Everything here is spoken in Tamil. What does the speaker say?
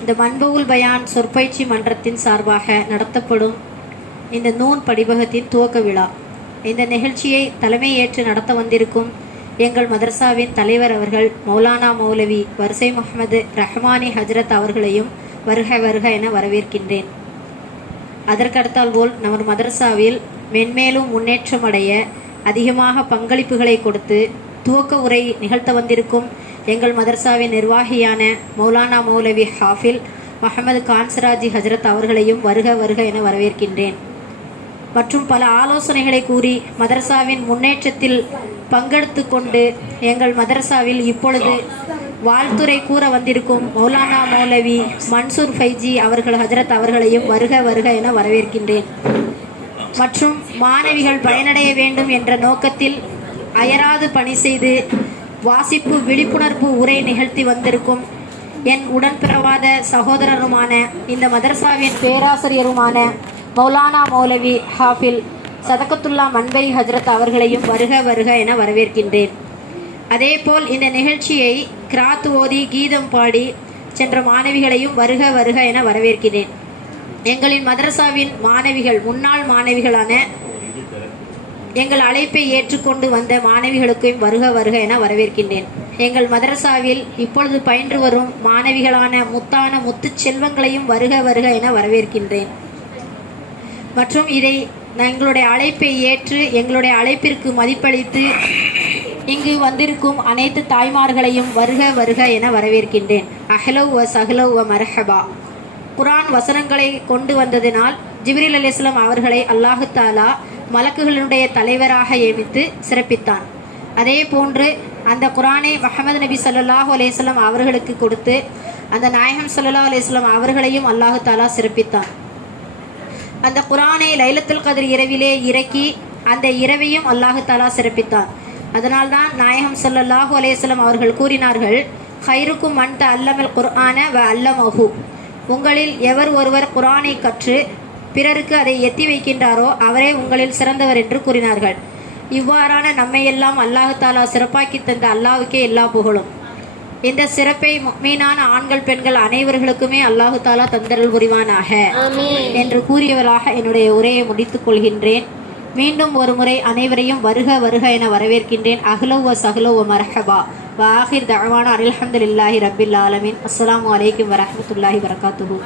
இந்த மன்பவுல் பயான் சொற்பயிற்சி மன்றத்தின் சார்பாக நடத்தப்படும் இந்த நூன் படிவகத்தின் துவக்க விழா. இந்த நிகழ்ச்சியை தலைமை ஏற்று நடத்த வந்திருக்கும் எங்கள் மதரசாவின் தலைவர் அவர்கள் மௌலானா மௌலவி வர்சை முஹம்மது ரஹ்மானி ஹஜ்ரத் அவர்களையும் வருக வருக என வரவேற்கின்றேன். அதற்கடுத்தால் போல் நமது மதரசாவில் மென்மேலும் முன்னேற்றமடைய அதிகமாக பங்களிப்புகளை கொடுத்து துவக்க உரை நிகழ்த்த வந்திருக்கும் எங்கள் மதரசாவின் நிர்வாகியான மௌலானா மௌலவி ஹாஃபில் முஹம்மது கான்சராஜி ஹஜ்ரத் அவர்களையும் வருக வருக என வரவேற்கின்றேன். மற்றும் பல ஆலோசனைகளை கூறி மதரசாவின் முன்னேற்றத்தில் பங்கெடுத்து கொண்டு எங்கள் மதரசாவில் இப்பொழுது வாழ்த்துறை கூற வந்திருக்கும் மௌலானா மௌலவி மன்சூர் ஃபைஜி அவர்கள் ஹஜ்ரத் அவர்களையும் வருக வருக என வரவேற்கின்றேன். மற்றும் மாணவிகள் பயனடைய வேண்டும் என்ற நோக்கத்தில் அயராது பணி செய்து வாசிப்பு விழிப்புணர்வு உரை நிகழ்த்தி வந்திருக்கும் என் உடன்பிறவாத சகோதரருமான இந்த மதரசாவின் பேராசிரியருமான மௌலானா மௌலவி ஹாஃபில் சதகத்துல்லா மன்பை ஹஜ்ரத் அவர்களையும் வருக வருக என வரவேற்கின்றேன். அதேபோல் இந்த நிகழ்ச்சியை கிராத் ஓதி கீதம் பாடி சென்ற மாணவிகளையும் வருக வருக என வரவேற்கிறேன். எங்களின் மதரசாவின் மாணவிகள் முன்னாள் மாணவிகளான எங்கள் அழைப்பை ஏற்றுக்கொண்டு வந்த மாணவிகளுக்கும் வருக வருக என வரவேற்கின்றேன். எங்கள் மதரசாவில் இப்பொழுது பயின்று வரும் மாணவிகளான முத்தான முத்து செல்வங்களையும் வருக வருக என வரவேற்கின்றேன். மற்றும் இதை எங்களுடைய அழைப்பை ஏற்று எங்களுடைய அழைப்பிற்கு மதிப்பளித்து இங்கு வந்திருக்கும் அனைத்து தாய்மார்களையும் வருக வருக என வரவேற்கின்றேன். அஹ்லவ் வ சஹ்லவ் வ மர்ஹபா. குர்ஆன் வசனங்களை கொண்டு வந்ததினால் ஜிப்ரீல் அலைஹிஸ்ஸலாம் அவர்களை அல்லாஹு தாலா மலக்குகளுடைய தலைவராக ஏமித்து சிறப்பித்தான். அதே போன்று அந்த குர்ஆனை முஹம்மது நபி ஸல்லல்லாஹு அலைஹி வஸல்லம் அவர்களுக்கு கொடுத்து அந்த நாயகம் ஸல்லல்லாஹு அலைஹி வஸல்லம் அவர்களையும் அல்லாஹு தாலா சிறப்பித்தான். அந்த குர்ஆனை லைலத்துல் கத்ர் இரவிலே இறக்கி அந்த இரவையும் அல்லாஹு தாலா சிறப்பித்தான். அதனால்தான் நாயகம் ஸல்லல்லாஹு அலைஹி வஸல்லம் அவர்கள் கூறினார்கள், ஹைருக்கும் மன் தஅல்லமல் குர்ஆன வ அல்லமஹு. உங்களில் எவர் ஒருவர் குர்ஆனை கற்று பிறருக்கு அதை எத்தி வைக்கின்றாரோ அவரே உங்களில் சிறந்தவர் என்று கூறினார்கள். இவ்வாறான நம்மையெல்லாம் அல்லாஹு தாலா சிறப்பாக்கி தந்த அல்லாஹுக்கே எல்லா புகழும். இந்த சிறப்பை முஃமினான ஆண்கள் பெண்கள் அனைவர்களுக்குமே அல்லாஹு தாலா தந்தருள் புரிவானாக என்று கூறியவராக என்னுடைய உரையை முடித்துக் கொள்கின்றேன். மீண்டும் ஒரு முறை அனைவரையும் வருக வருக என வரவேற்கின்றேன். அஹ்லவ் வ சஹ்லவ் வ மர்ஹபா. வ ஆகிர் தஅவானா அல்ஹம்துலில்லாஹி ரப்பில் ஆலமீன். அஸ்ஸலாமு அலைக்கும் வரஹ்மத்துல்லாஹி வபரகாத்துஹு.